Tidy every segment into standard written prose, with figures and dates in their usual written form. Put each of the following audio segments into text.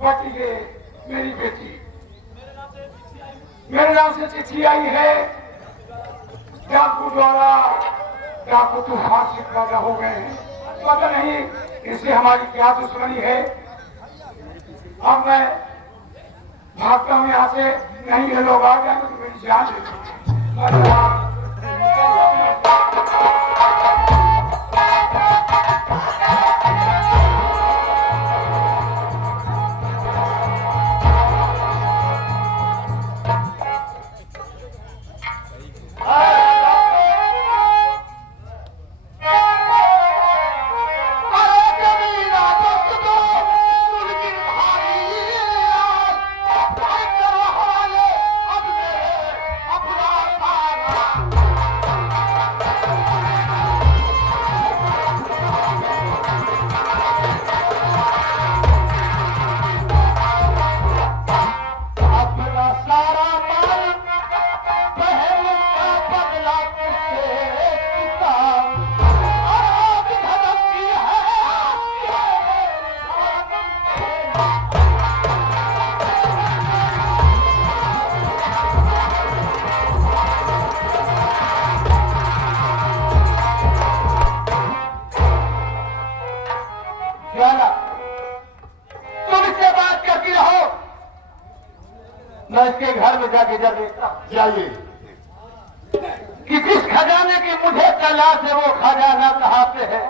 बाकी ये मेरी बेटी, मेरे नाम से चिट्ठी आई है। डाकू द्वारा डाकू तूफान से पैदा हो गए हैं, पता नहीं इससे हमारी क्या दुश्मनी है। अब मैं भागता हूँ यहाँ से, नहीं ये लोग आ जाएंगे तो मेरी जान ले लेंगे। मैं इसके घर में जाके जब देखता जाइए कि जिस खजाने की मुझे तलाश है वो खजाना कहाँ पे है,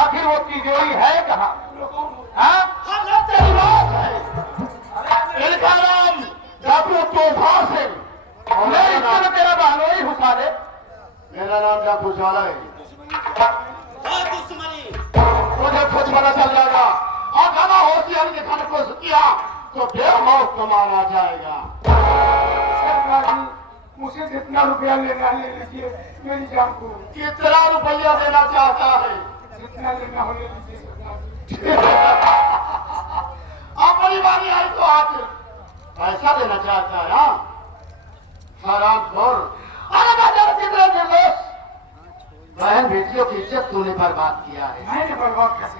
आखिर वो तिजोरी है कहाँ? इनका नाम डाकू तूफान सिंह, तेरा बहनोई घुसा दे। मेरा नाम डाकू ज्वाला है। मुझे खुद पता चल जाएगा और गाना होशियारी दिखाने को किया तो बेमौत को मारा जाएगा। सरकार जी मुझे जितना रुपया लेना ले लीजिए, मेरी जान को। कितना रुपया देना चाहता है? जितना लेना हो ले लीजिए सरकार जी। अपनी बारी आई तो आप पैसा देना चाहता है? हरामखोर, कितना निर्दोष बहन बेटियों की इज्जत तूने बर्बाद किया है। मैंने बर्बाद कैसे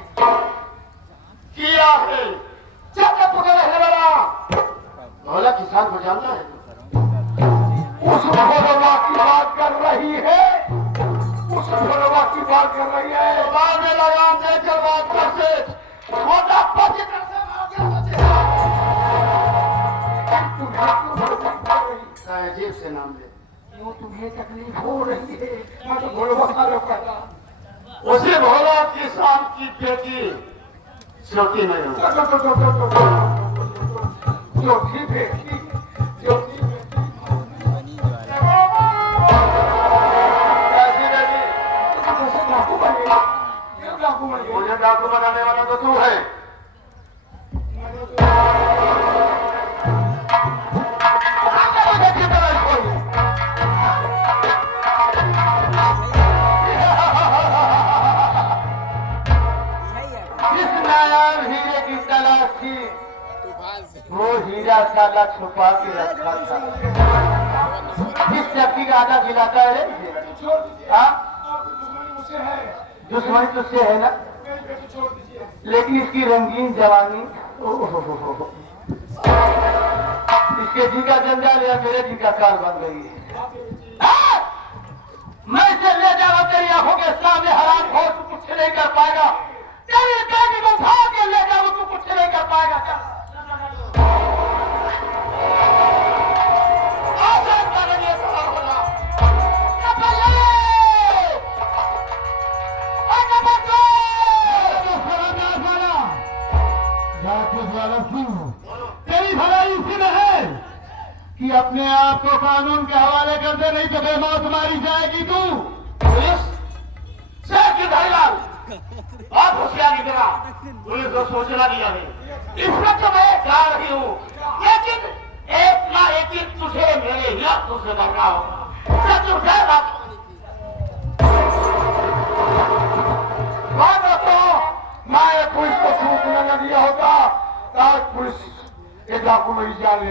किया है? चक्कर पकड़े है बड़ा भोला किसान को जानना है? उस भोलवा की बात कर रही है, उस भोलवा की बात कर रही है। बाद में लगाम देकर बात कर से मोटा पति कर से अजीब से नाम ले क्यों तुम्हें तकलीफ हो रही है? मैं तो भोलवा का लोग कहता। उसी भोला किसान की बेटी ज्योति नहीं हो। ज्योति बेटी, ज्योति मुझे डाकू बनाने वाला तो तू है। जिस नायाब हीरे की तलाश थी वो हीरा साला छुपा के रखा था। जिस चक्की का आधा खिलाता है दुश्मनी तुझसे है ना, लेकिन इसकी रंगीन जवानी इसके जी का जंजाल या मेरे जी का कार बन गई है। मैं इसे ले जाऊंगा तेरी आंखों के सामने, हराम हो तू कुछ नहीं कर पाएगा। तेरी बेटी को उठा के ले जाऊं तू कुछ नहीं कर पाएगा। क्या तेरी भलाई इसी में है कि अपने आप को कानून के हवाले कर दे, नहीं तो बेमौत मारी जाएगी तू। पुलिस बहुत होशियारी करा, पुलिस को सोचना दिया है। इसमें तो मैं जा रही हूँ, लेकिन एक ना एक दिन तुझे मेरे ही हाथों से मरना होगा। मैं पुलिस को सूचना न दिया होता आज पुलिस ये डाकू मेरी जान ले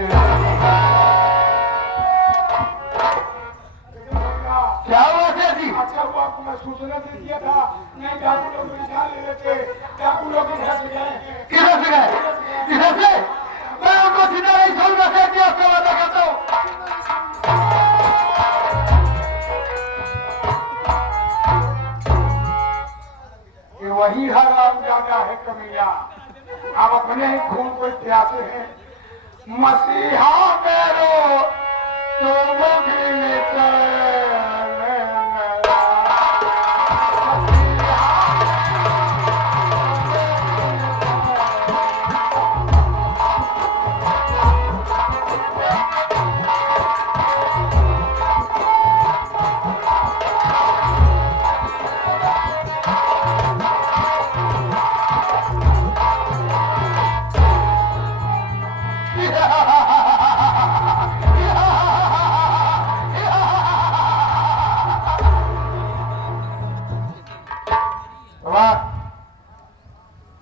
क्या हुआ सर जी? अच्छा हुआ आपको मैं सूचना दे दिया था, नहीं डाकू लोग मेरी जान ले लेते। डाकू लोग इधर से गए, किधर से गए? अपने ही खून को प्यासे हैं। मसीहा मेरो तुम भी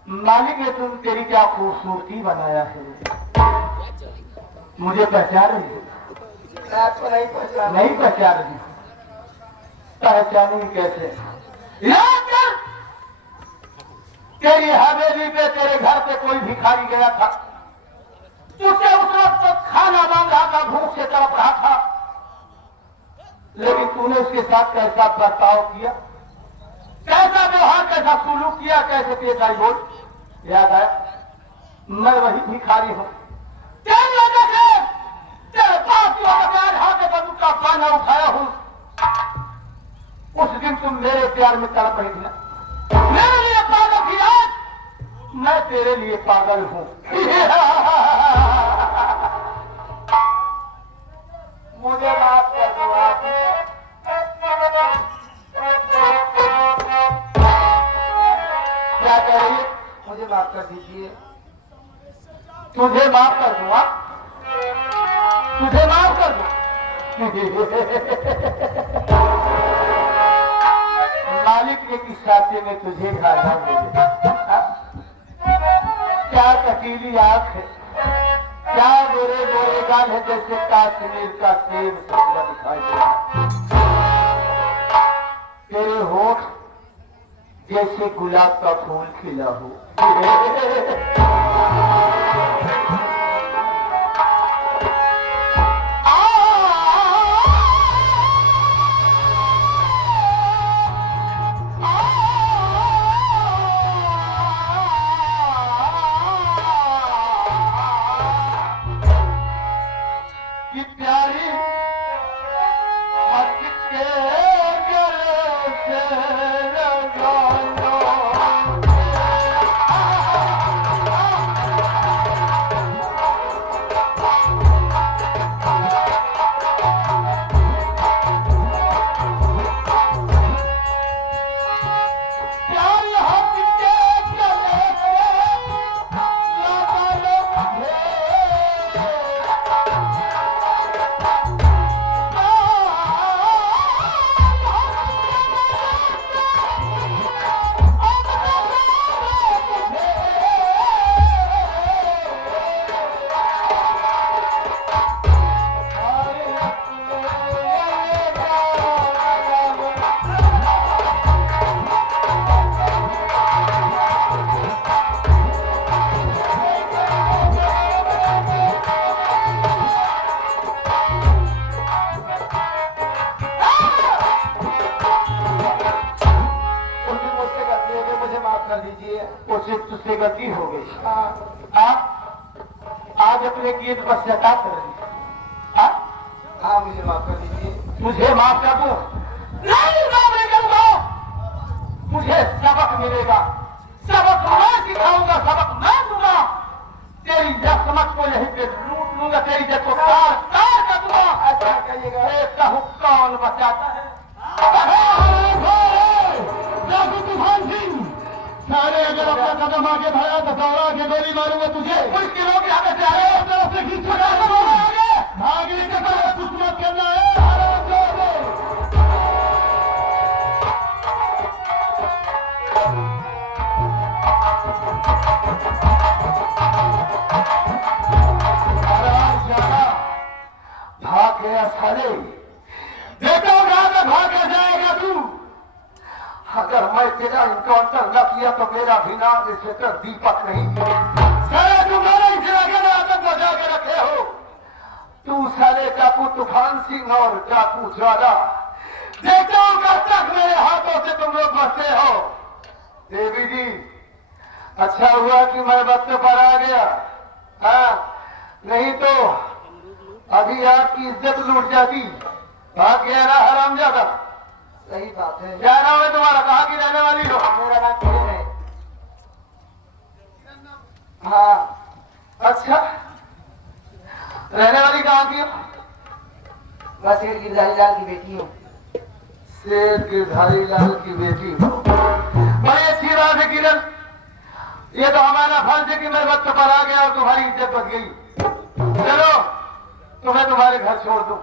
मालिक ने तुम तेरी क्या खूबसूरती बनाया है। मुझे पहचान रही है? आपको नहीं पहचान? नहीं पहचान रही। पहचानी कैसे? याद कर, तेरी हवेली पे तेरे घर पे कोई भिखारी गया था, तुझसे उस वक्त तक खाना मांग रहा था, भूख से तड़प रहा था, लेकिन तूने उसके साथ कैसा बर्ताव किया, कैसा व्यवहार, कैसा सुलूक किया, कैसे पेश आई बोल। याद है? मैं वही भिखारी हूं। तेरी वजह से तेरे पास आज हाथ बंदूक का पाना उठाया हूं। उस दिन तुम मेरे प्यार में तड़प रही थी, मेरे लिए पागल थी, आज मैं तेरे लिए पागल हूं। मुझे माफ कर दो आप। क्या कह रही है? मुझे माफ कर दीजिए। तुझे माफ कर दूंगा, तुझे माफ कर दूं। मालिक ने किस रास्ते में तुझे खाना मिले? क्या कटीली आंख है, क्या गोरे गोरे गाल है, जैसे कश्मीर का सेब सपना दिखाई दे रहा है। तेरे होठ जैसे गुलाब का फूल खिला हो। कि प्यारी हंस के गले से लगाना। प्यारी हंस के गले से लगाना। मुझे माफ कर दीजिए। उसे तुझसे गलती हो गई। हाँ आज अपने गीत पर जता कर रही है। हाँ? हाँ, मुझे माफ कर दीजिए। तुझे माफ कर दूं? नहीं माफ नहीं करूंगा। मुझे सबक मिलेगा, सबक मैं सिखाऊंगा, सबक मैं दूंगा। तेरी समझ को यहीं पे लूट लूंगा, तेरी जब को तार तार कर दूंगा। अच्छा कहिएगा। कहूं कौन बचाता है? तूफान सिंह, सारे अगर अपना कदम आगे बढ़ाया तो दौड़ा के गोली मारूंगा तुझे। कुछ किलो के आगे से आगे तरफ से खींच आगे भागने के तरफ कुछ मत करना है। भाग गया साले, देखो भाग जाएगा तू। अगर मैं तेरा इनकाउंटर न किया तो मेरा भी नाम इंस्पेक्टर दीपक नहीं। साले तुम मेरे इस इलाके में आतंक बचा के रखे हो। तू साले डाकू तूफान सिंह और डाकू ज्वाला, देखता हूं कब तक मेरे हाथों से तुम लोग बचते हो। देवी जी, अच्छा हुआ कि मैं वक्त पर आ गया। हाँ, नहीं तो अभी आपकी इज्जत लूट जाती। भाग गया ना हरामजादा। सही बात है। क्या नाम है तुम्हारा? कहाँ की रहने वाली हो? मेरा नाम किरण है। हाँ, अच्छा, रहने वाली कहाँ की हो? मैं शेर गिरधारी लाल की बेटी हूँ। शेर गिरधारी लाल की बेटी हो। बड़ी अच्छी बात है किरण। ये तो हमारा फर्ज है कि मैं वक्त पर आ गया और तुम्हारी इज्जत बच गई। चलो, तुम्हें तुम्हारे घर छोड़ दूं।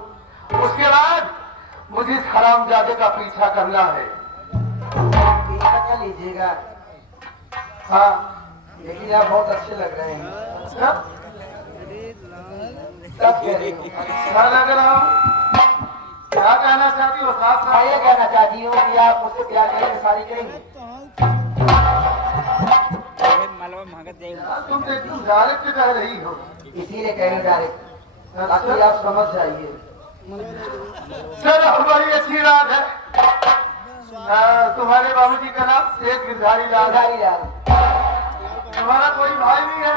उसके बाद मुझे इस हरामजादे का पीछा करना है। पीछा कर लीजिएगा, हाँ, लेकिन आप बहुत अच्छे लग रहे हैं। अच्छा, सब कह रही हूँ। अच्छा लग रहा हूँ। क्या कहना चाहती हो? साफ मैं ये साफ कहना चाहती हूँ कि आप मुझसे प्यार करेंगे, शादी करेंगे। यार, तुम तो एकदम डायरेक्ट कह रही हो। इसीलिए कह रही हूँ डायरेक्ट, ताकि आप समझ जाइए। चलो, बड़ी अच्छी बात है। तुम्हारे बाबूजी का नाम शेर गिरधारी लाल है। गिरधारी लाल। तुम्हारा कोई भाई भी है?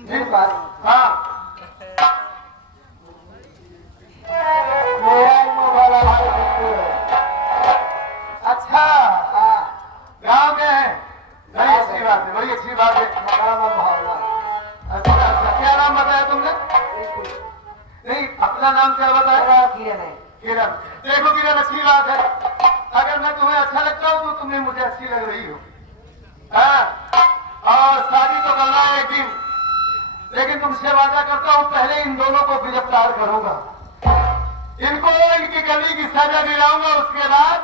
मेरे पास हाँ, मेरा वो वाला भाई बिल्कुल है। अच्छा, हाँ, गाँव के हैं। बड़ी अच्छी बात है, बड़ी अच्छी बात है। हमारा नाम भावना। अच्छा अच्छा, क्या नाम बताया तुमने? बिल्कुल। नहीं, अपना नाम क्या बताया? मेरा किरण है। किरण। देखो किरण, अच्छी बात है। अगर मैं तुम्हें अच्छा लगता हूँ तो तुम्हें मुझे अच्छी लग रही हो। हाँ, और शादी तो करना है एक दिन, लेकिन तुमसे वादा करता हूँ पहले इन दोनों को गिरफ्तार करूंगा। इनको इनकी गली की सजा दिलाऊंगा, उसके बाद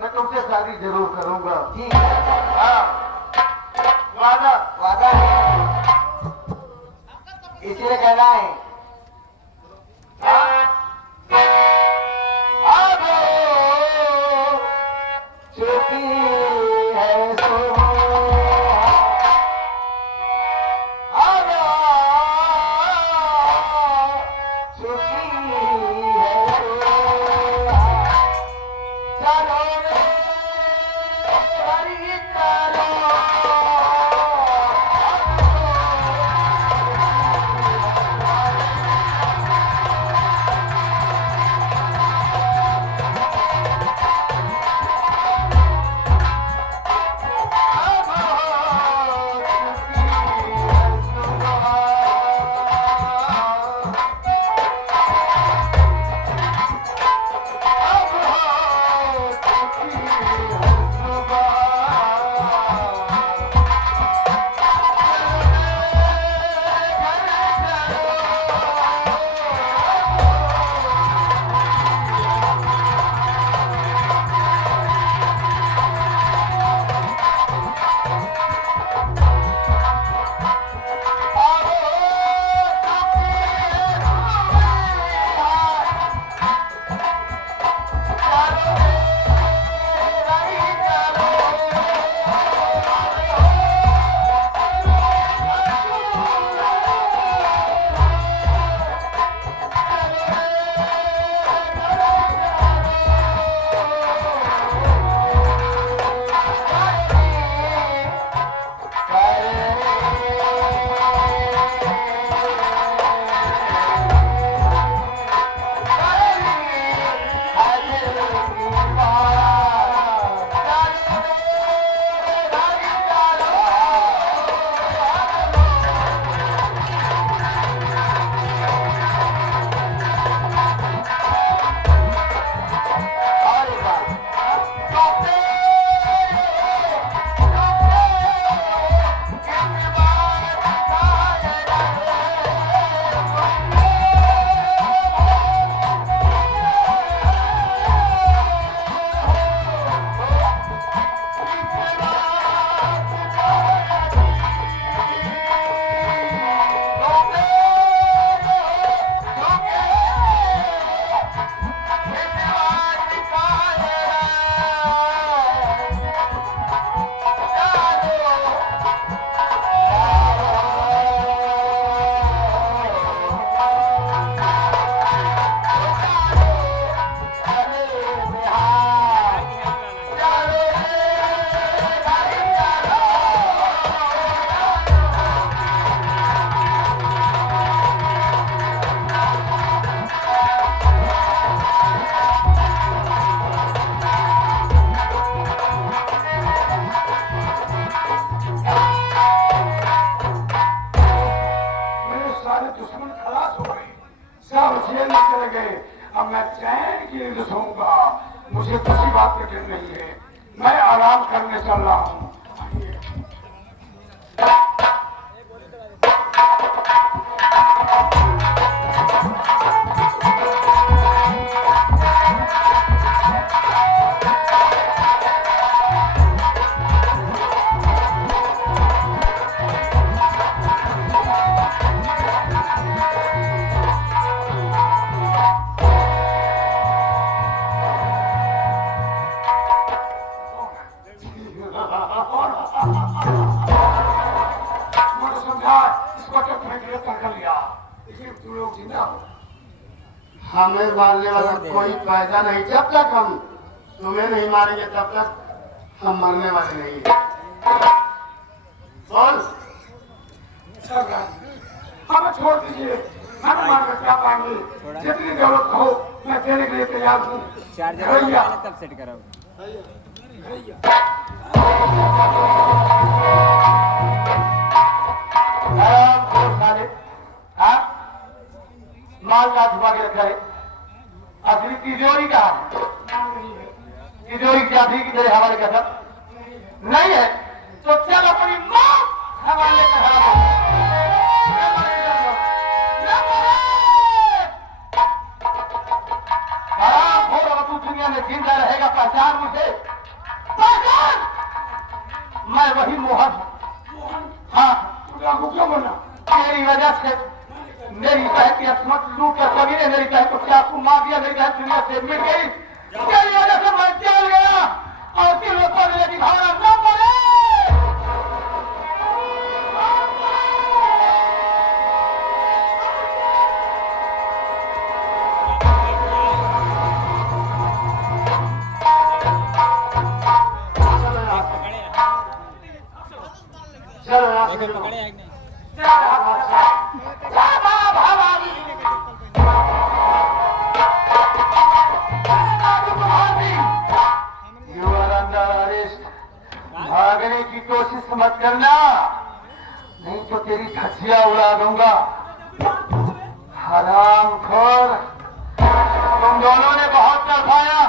मैं तुमसे शादी जरूर करूंगा। ठीक है, हाँ, वादा। वादा है। इसीलिए कहना है, अब चुकी है सो अब चुकी है सो चलो रे हरी चलो। हमारे सारे दुश्मन खलास हो गए, सब जेल में चले गए। अब मैं चैन की नींद सोऊंगा, मुझे किसी बात की टेंशन नहीं है। मैं आराम करने चल रहा हूँ। मुझे समझा, इसको तो फेंक दिया, कर लिया, लेकिन तू लोग जिंदा हो। हमें मारने वाला कोई फायदा नहीं। जब तक हम तुम्हें नहीं मारेंगे तब तक हम मरने वाले नहीं हैं। बोल। सब हमें छोड़ दीजिए, हम मार कर क्या पाएंगे? जितनी जरूरत हो मैं देने के लिए तैयार हूँ। भैया तब सेट कराओ। माल का छुपा के रखा है। असली तिजोरी कहाँ है? तिजोरी की चाबी की तेरे हवाले का सब नहीं है, तो चल अपनी माँ हवाले का दुनिया में जिंदा रहेगा। पहचान मुझे, पहचान। मैं वही मोहन। हाँ, तू क्यों बोला? तेरी वजह से मेरी बहन की अस्मत लूट कर सभी ने मेरी बहन को चाकू मार दिया। मेरी बहन दुनिया से मिट गई। तेरी वजह से मैं जेल गया और दिल को मेरे की भावना न पड़े। चलो यहाँ से पकड़े आग नहीं। भागने की कोशिश मत करना, नहीं तो तेरी धज्जियां उड़ा दूंगा। हरामखोर, तुम दोनों ने बहुत तड़पाया,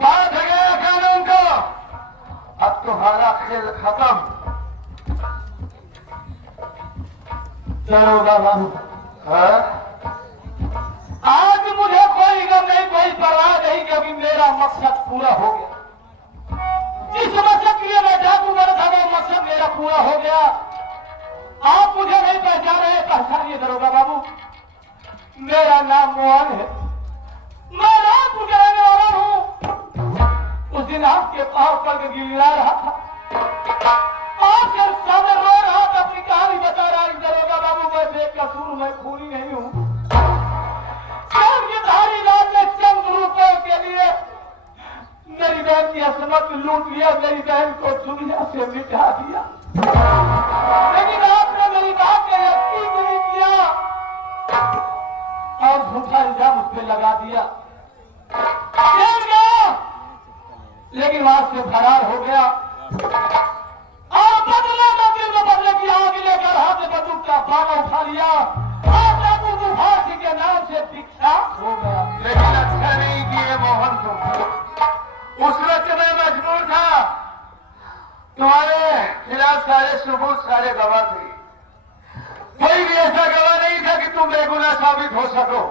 बहुत गया कानून को। अब तुम्हारा खेल खत्म। चलो बाबा, आज मुझे कोई गम नहीं, कोई परवाह नहीं कि अभी मेरा मकसद पूरा हो गया। जिस मकसद के लिए मैं जादू कर था वो मकसद मेरा पूरा हो गया। आप मुझे नहीं पहचान रहे, पहचानिए दरोगा बाबू। मेरा नाम मोहन है, मैं रात गुजरने वाला हूँ। उस दिन आपके पास पड़ के गिरा रहा था, आपके सामने रो रहा था, अपनी कहानी बता रहा है। दरोगा बाबू, मैं बेकसूर, मैं खूनी नहीं हूँ। धारी रात में चंद रुपयों के लिए मेरी बहन की असमत लूट लिया, मेरी बहन को दुनिया से मिटा दिया। लेकिन आपने मेरी बात का यकीन नहीं किया और झूठा इल्जाम उस पर लगा दिया। जेल गया, लेकिन वहां से फरार हो गया और बदले की आग लेकर हाथ में बंदूक का बागा उठा लिया और फांसी के नाम से भिक्षा हो गया। लेकिन अच्छा नहीं किए मोहन तुम। उस वक्त मैं मजबूर था, तुम्हारे खिलाफ सारे सबूत, सारे गवाह थे। कोई भी ऐसा गवाह नहीं था कि तुम बेगुनाह साबित हो सको।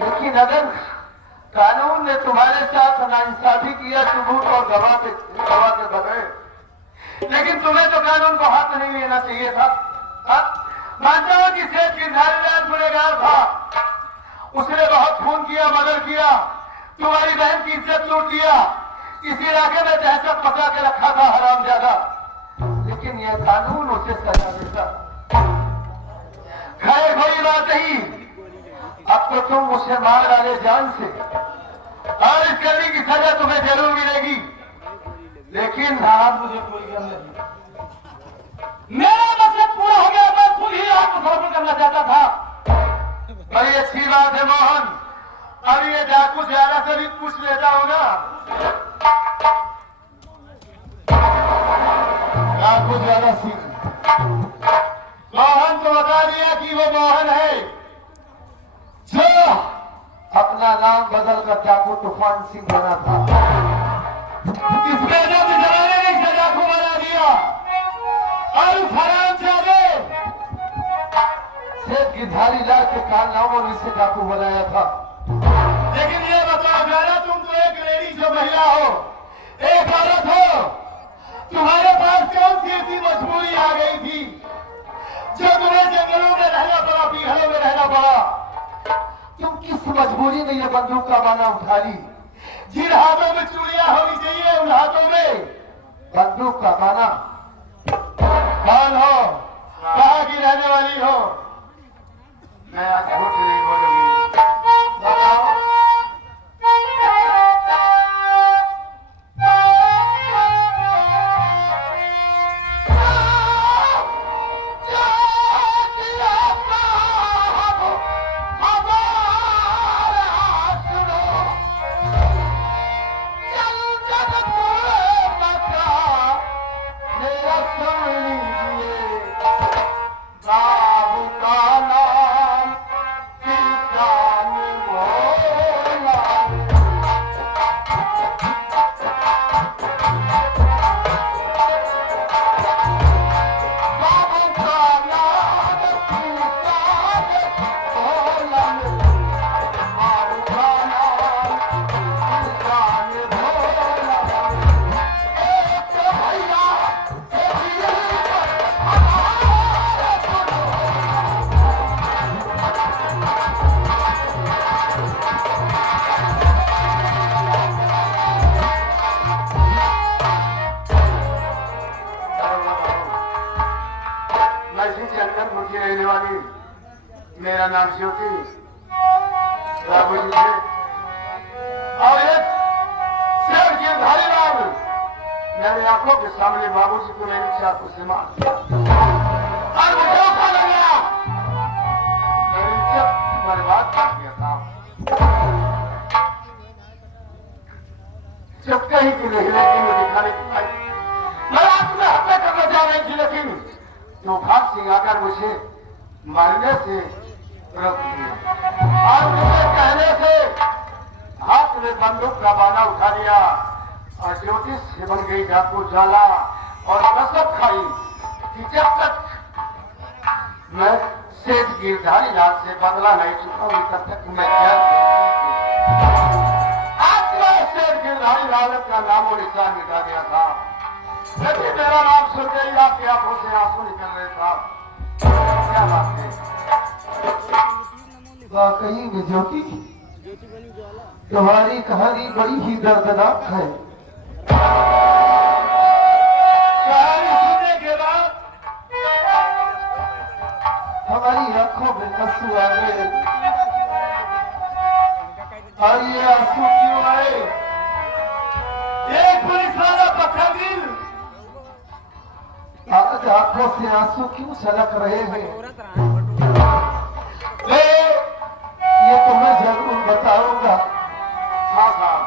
लेकिन अगर कानून ने तुम्हारे साथ नाइंसाफी किया सबूत और गवाह के बगैर, लेकिन तुम्हें तो कानून को हाथ नहीं लेना चाहिए था। मानता हूं कि सेठ की धारीदार गुनहगार था, उसने बहुत खून किया, मर्डर किया, तुम्हारी बहन की इज्जत लूट लिया, इस इलाके में दहशत पका के रखा था हरामजादा। लेकिन यह कानून उसे सजा देता। खैर कोई बात नहीं, अब तो तुम मुझसे मार डाले जान से और इस करने की सजा तुम्हें जरूर मिलेगी। लेकिन आज मुझे कोई गम नहीं, मेरा मकसद पूरा हो गया। मैं खुद ही आत्मसमर्पण करना चाहता था। बड़ी अच्छी बात है मोहन, अब ये डाकू ज्यादा से भी पूछ लेता होगा। डाकू ज्यादा सीख मोहन तो बता दिया गया कि वो मोहन है जो अपना नाम बदल कर डाकू तूफान सिंह बना था। इस बेदर्द जमाने ने इसे डाकू बना दिया और उस हरामजादे सेठ गिरधारी लाल के कारनामों में इसे डाकू बनाया था। लेकिन ये बताओ बेटा, तुम तो एक लेडी जो महिला हो, एक औरत हो, तुम्हारे पास कौन सी ऐसी मजबूरी आ गई थी जो तुम्हें जंगलों में रहना पड़ा, पीहलों में रहना पड़ा? तुम किस मजबूरी में ये बंदूक का बाना उठा ली? जिन हाथों में चूड़ियां होनी चाहिए उन हाथों में बंदूक का बाना। कौन हो, कहाँ की रहने वाली हो? मैं आज झूठ नहीं बोलूंगी। बताओ। मेरा नाम ज्योति बाबूजी से और एक शेर के धारी राम मेरे आंखों के सामने बाबूजी को मेरी चाकू से मार और मुझे उठा ले गया। मेरी इज्जत बर्बाद कर दिया था। जब कहीं की नहीं लेकिन मुझे दिखाने की भाई मैं आज में हत्या करना चाह रही थी, लेकिन तूफान सिंह आकर मुझे मारने से रोक दिया और मुझे कहने से हाथ में बंदूक का बाना उठा लिया और ज्योतिष से बन गई डाकू जाला और कसम खाई कि जब तक मैं सेठ गिरधारी लाल से बदला नहीं चुकाऊंगी तब तक मैं जेल आज मैं सेठ गिरधारी लाल का नाम और निशान मिटा दिया था। लेकिन मेरा नाम सुनते ही आपकी आंखों से आंसू निकल रहे था। क्या बात है? वाकई में ज्योति तुम्हारी कहानी बड़ी ही दर्दनाक है। कहानी सुनने के बाद हमारी आंखों में आंसू आ गए। और ये आंसू क्यों आए? एक पुलिस वाला पत्थर दिल आज आंखों से आंसू क्यों छलक रहे हैं? ये तो मैं जरूर बताऊंगा। हाँ साहब,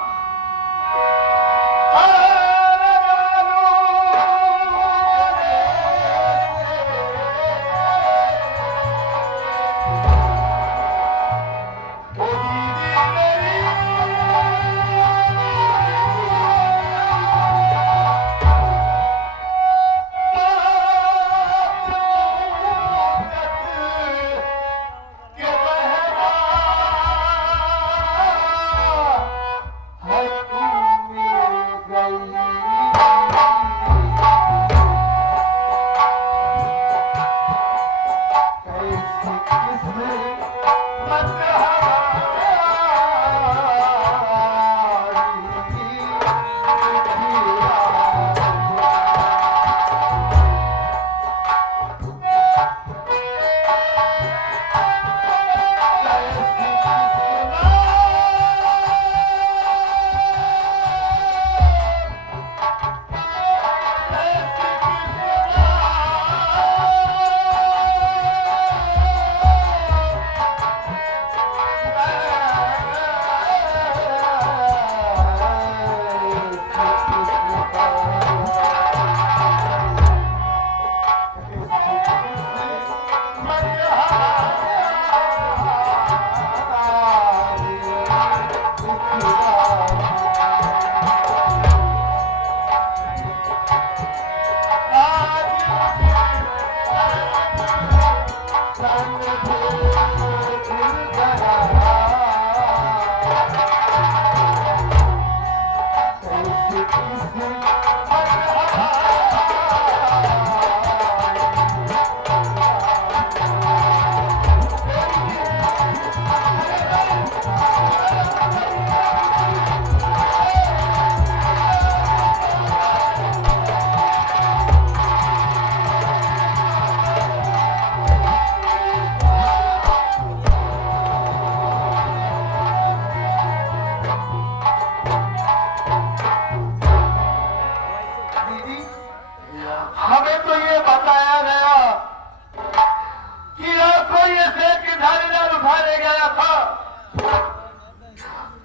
की धारीदार उठा ले गया था,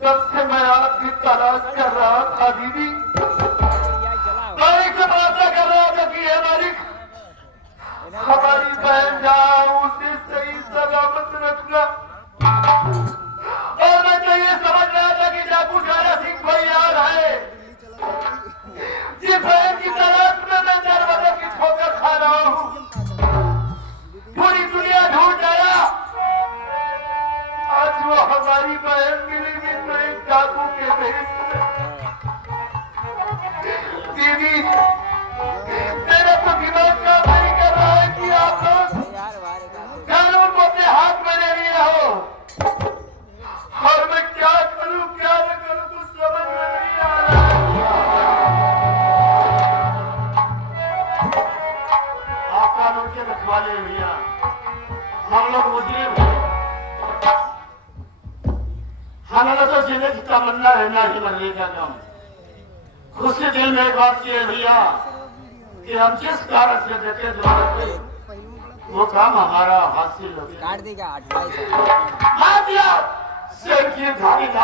तब से मैं आपकी तलाश कर रहा था दीदी। मालिक से बात कर रहा था कि ये मालिक हमारी बहन जाओ उसे सही सलामत रखना। और मैं तो ये समझ रहा था कि डाकू सारा सिंह कोई यार है जिस बहन की तलाश में मैं दरवाजे की ठोकर खा रहा हूँ। पूरी दुनिया ढूंढ आया, आज वो हमारी बहन मिलेगी तो एक डाकू के भेष में। दीदी मेरा तो दिमाग काम नहीं कर रहा है कि आप लोग कानून को अपने हाथ में ले लिए हो, और मैं क्या करूं क्या न करूं कुछ समझ में नहीं आ रहा है। आप कानून के रखवाले भैया, हम लोग मुजरिम हैं। हमारा तो जीने की तमन्ना है ना ही मरने का काम। खुशी दिल में बात की है भैया कि हम जिस कारण से देते थे वो काम हमारा हासिल हो गया। काट देगा 28 शेर की धारी